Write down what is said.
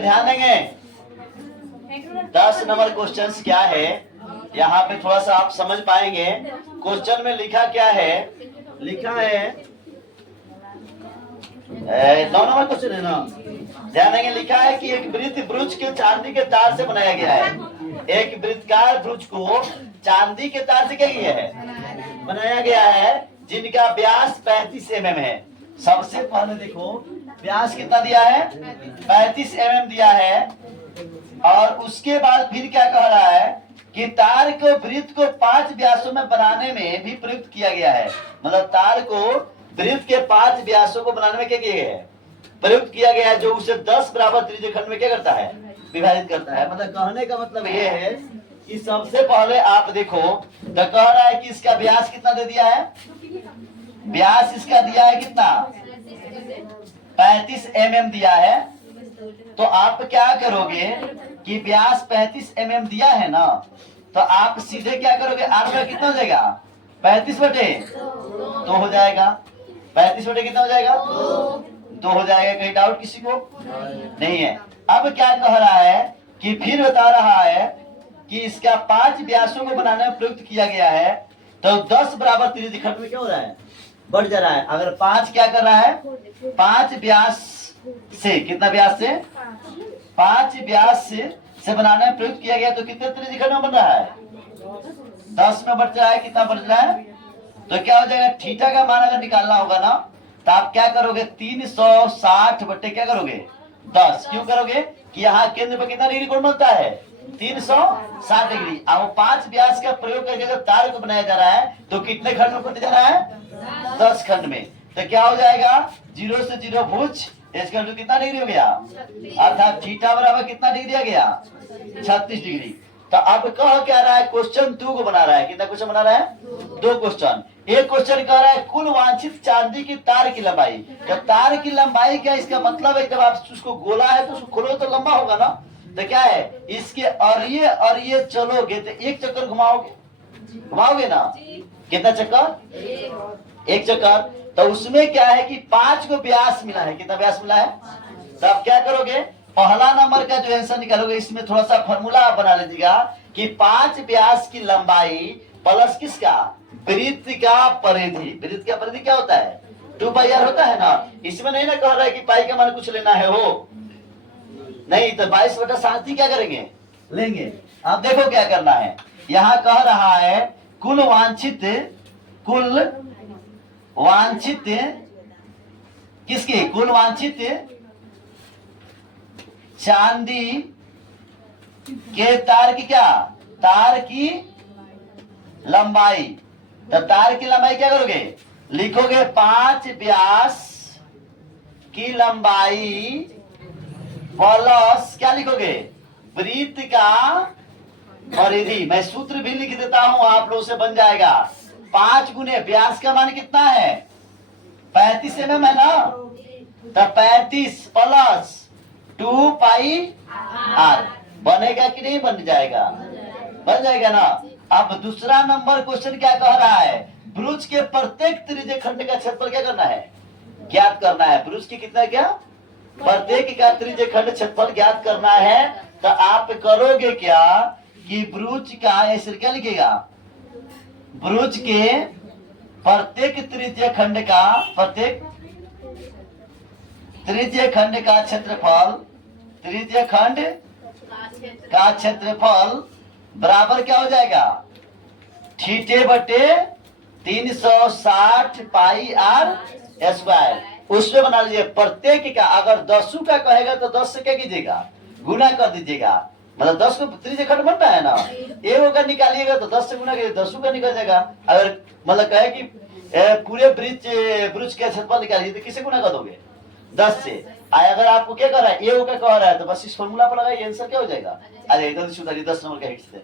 ध्यान देंगे। 10 number question क्या है यहाँ पे थोड़ा सा आप समझ पाएंगे। क्वेश्चन में लिखा क्या है, लिखा है 9 नंबर क्वेश्चन है ना, ध्यान देंगे। लिखा है कि एक वृत्त ब्रुज के चांदी के तार से बनाया गया है। एक वृत्ताकार ब्रुज को चांदी के तार से क्या किया है, बनाया गया है, जिनका व्यास 35 mm है। सबसे पहले देखो व्यास कितना दिया है, 35 mm दिया है। और उसके बाद फिर क्या कह रहा है कि तार को वृत्त को 5 व्यासों में बनाने में भी प्रयुक्त किया गया है। मतलब तार को वृत्त के 5 व्यासों को बनाने में क्या किया गया है, प्रयुक्त किया गया है, जो उसे 10 बराबर त्रिज्यीय खंड में क्या करता है, विभाजित करता है। मतलब कहने का मतलब ये है कि सबसे पहले आप देखो तो कह रहा है कि इसका व्यास कितना दे दिया है, व्यास इसका दिया है कितना, 35 mm दिया है। तो आप क्या करोगे कि व्यास 35 mm दिया है ना, तो आप सीधे क्या करोगे, आर का कितना हो जाएगा, 35/2 हो जाएगा। 35 कितना हो जाएगा, 2 हो जाएगा। कहीं डाउट किसी को नहीं है। अब क्या कह रहा है कि फिर बता रहा है कि इसका 5 व्यासों को बनाने में प्रयुक्त किया गया है। तो 10 बराबर त्रिज्यीय खंड में क्या हो रहा है, बढ़ जा रहा है। अगर 5 क्या कर रहा है, 5 व्यास से, कितना व्यास से, 5 व्यास से बनाने में प्रयुक्त किया गया, तो कितने त्रिज्यीय खंड में बन रहा है, 10 में बढ़ रहा है। कितना बढ़ रहा है, तो क्या हो जाएगा, थीटा का मान अगर निकालना होगा ना, तो आप क्या करोगे, 360 बट्टे क्या करोगे, 10। क्यों करोगे कि यहाँ केंद्र पर कितना डिग्री कोण बनता है, 360 डिग्री। अब 5 व्यास का प्रयोग करके जब तार को बनाया जा रहा है तो कितने खंड में बनते जा रहा है, 10 खंड में। तो क्या हो जाएगा, 0 से 0 भुज, इसका कितना डिग्री हो गया, अर्थात थीटा बराबर कितना डिग्री आ गया, 36 डिग्री। तो अब कह क्या रहा है, क्वेश्चन 2 को बना रहा है। कितना क्वेश्चन बना रहा है, 2 क्वेश्चन। एक क्वेश्चन कह रहा है कुल वांछित चांदी की तार की लंबाई। जब तार की लंबाई क्या, इसका मतलब है जब आप उसको गोला है तो उसको खोलो तो लंबा होगा ना। तो क्या है, इसके और ये चलोगे तो एक चक्कर घुमाओगे ना, कितना चक्कर, एक चक्कर। तो उसमें क्या है कि 5 को व्यास मिला है। कितना व्यास मिला है, तो आप क्या करोगे, पहला नंबर का जो आंसर निकालोगे, इसमें थोड़ा सा फॉर्मूला आप बना लीजिएगा कि 5 व्यास की लंबाई प्लस किसका, वृत्त का परिधि। वृत्त का परिधि क्या होता है, 2πr होता है ना। इसमें नहीं ना कह रहा है कि पाई का मान कुछ लेना है, हो नहीं, तो 22/7 क्या करेंगे, लेंगे। अब देखो क्या करना है, यहाँ कह रहा है कुल वांछित किसकी, कुल वांछित चांदी के तार की क्या, तार की लंबाई। तो तार की लंबाई क्या करोगे, लिखोगे 5 व्यास की लंबाई प्लस क्या लिखोगे, वृत्त का परिधि। मैं सूत्र भी लिख देता हूं, आप लोगों से बन जाएगा। 5 गुने व्यास का मान कितना है, 35 mm है ना, तो 35 प्लस 2πr बनेगा कि नहीं, बन जाएगा, बन जाएगा ना। अब दूसरा नंबर क्वेश्चन क्या कह रहा है, ब्रुज के प्रत्येक त्रिज्यीय खंड का क्षेत्रफल क्या करना है, ज्ञात करना है। ब्रुज की कितना, क्या, प्रत्येक का त्रिज्यीय खंड क्षेत्रफल ज्ञात करना है। तो आप करोगे क्या कि ब्रुज का ऐसे क्या लिखेगा, ब्रुज के प्रत्येक त्रिज्यीय खंड का क्षेत्रफल, त्रिज्यीय खंड का क्षेत्रफल बराबर क्या हो जाएगा, θ/360πr²। उसमें बना लीजिए प्रत्येक का, अगर 10 का कहेगा तो 10 से क्या कीजिएगा, गुना कर दीजिएगा। मतलब 10 को त्रिज्यीय खंड बनता है ना, एगो का निकालिएगा तो 10 से गुना करिए, 10 का निकल जाएगा। अगर मतलब कहे कि पूरे ब्रुज के क्षेत्रफल निकालिए तो किसे गुना कर दोगे, 10 से। अगर आपको क्या कर रहा है, एगो का कह रहा है, तो बस इस फॉर्मूला पर लगाइए, आंसर क्या हो जाएगा। अरे इधर सुधारिए, 10 नंबर का हिट से